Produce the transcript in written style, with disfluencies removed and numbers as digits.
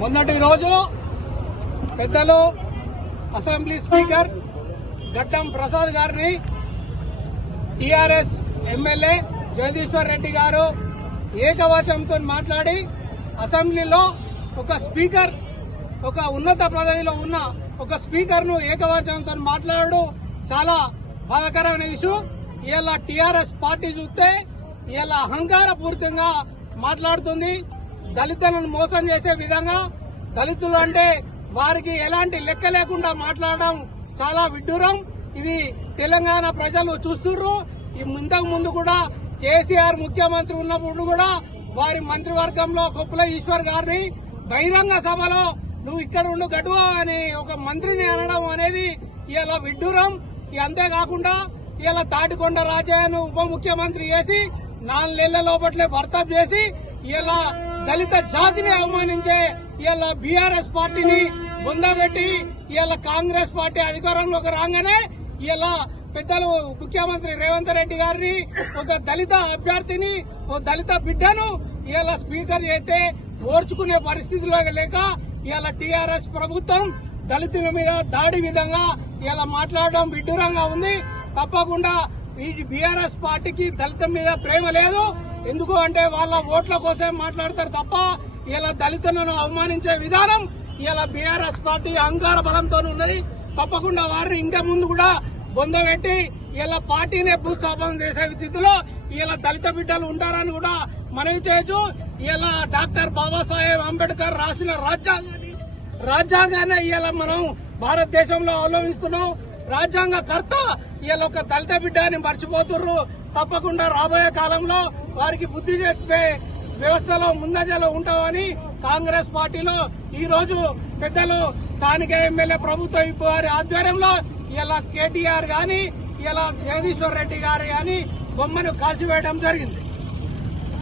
మొన్నటి రోజు పెద్దలు అసెంబ్లీ స్పీకర్ గడ్డం ప్రసాద్ గారిని టీఆర్ఎస్ ఎమ్మెల్యే జగదీశ్వర్ రెడ్డి గారు ఏకవచనంతో మాట్లాడి అసెంబ్లీలో ఒక స్పీకర్, ఒక ఉన్నత పదవిలో ఉన్న ఒక స్పీకర్ ను ఏకవచనంతో మాట్లాడడం చాలా బాధాకరమైన విషయం. ఇవాళ టీఆర్ఎస్ పార్టీ చూస్తే ఇవాళ అహంకారపూరితంగా మాట్లాడుతుంది. దళితులను మోసం చేసే విధంగా, దళితులు అంటే వారికి ఎలాంటి లెక్క లేకుండా మాట్లాడడం చాలా విడ్డూరం. ఇది తెలంగాణ ప్రజలు చూస్తున్నారు. ఇంతకు ముందు కూడా కేసీఆర్ ముఖ్యమంత్రి ఉన్నప్పుడు కూడా వారి మంత్రివర్గంలో కొప్పుల ఈశ్వర్ గారిని బహిరంగ సభలో నువ్వు ఇక్కడ ఉండు గడువా అని ఒక మంత్రిని అనడం అనేది ఇలా విడ్డూరం. అంతేకాకుండా ఇలా తాటికొండ రాజయ్యను ఉప ముఖ్యమంత్రి చేసి 4 నెలల లోపట్లే బర్తరఫ్ చేసి ఇలా దళిత జాతిని అవమానించే ఇలా బీఆర్ఎస్ పార్టీని బొందబెట్టి ఇలా కాంగ్రెస్ పార్టీ అధికారంలోకి రాగానే ఇలా పెద్దలు ముఖ్యమంత్రి రేవంత్ రెడ్డి గారిని ఒక దళిత అభ్యర్థిని, ఒక దళిత బిడ్డను ఇలా స్పీకర్ చేస్తే ఓర్చుకునే పరిస్థితిలో లేక ఇలా టీఆర్ఎస్ ప్రభుత్వం దళితుల మీద దాడి విధంగా ఇలా మాట్లాడడం విడ్డూరంగా ఉంది. తప్పకుండా ఈ బీఆర్ఎస్ పార్టీకి దళితం మీద ప్రేమ లేదు. ఎందుకు అంటే వాళ్ళ ఓట్ల కోసం మాట్లాడతారు తప్ప ఇలా దళితులను అవమానించే విధానం ఇలా బీఆర్ఎస్ పార్టీ అహంకార బలంతో ఉన్నది. తప్పకుండా వారిని ఇంకా ముందు కూడా బొందబెట్టి ఇలా పార్టీనే భూస్థాపన చేసే స్థితిలో ఇలా దళిత బిడ్డలు ఉంటారని కూడా మనవి చేయొచ్చు. ఇలా డాక్టర్ బాబాసాహెబ్ అంబేద్కర్ రాసిన రాజ్యాంగాన్ని ఇలా మనం భారతదేశంలో అవలంబిస్తున్నాం. రాజ్యాంగ కర్త ఇలా ఒక దళిత బిడ్డని మర్చిపోతున్నారు. తప్పకుండా రాబోయే కాలంలో వారికి బుద్ధి చెప్పే వ్యవస్థలో ముందంజలో ఉంటామని కాంగ్రెస్ పార్టీలో ఈ రోజు పెద్దలు స్థానిక ఎమ్మెల్యే ప్రభుత్వ వారి ఆధ్వర్యంలో ఇలా కేటీఆర్ గాని ఇలా జగదీశ్వర్ రెడ్డి గారు గాని బొమ్మను కాల్చివేయడం జరిగింది.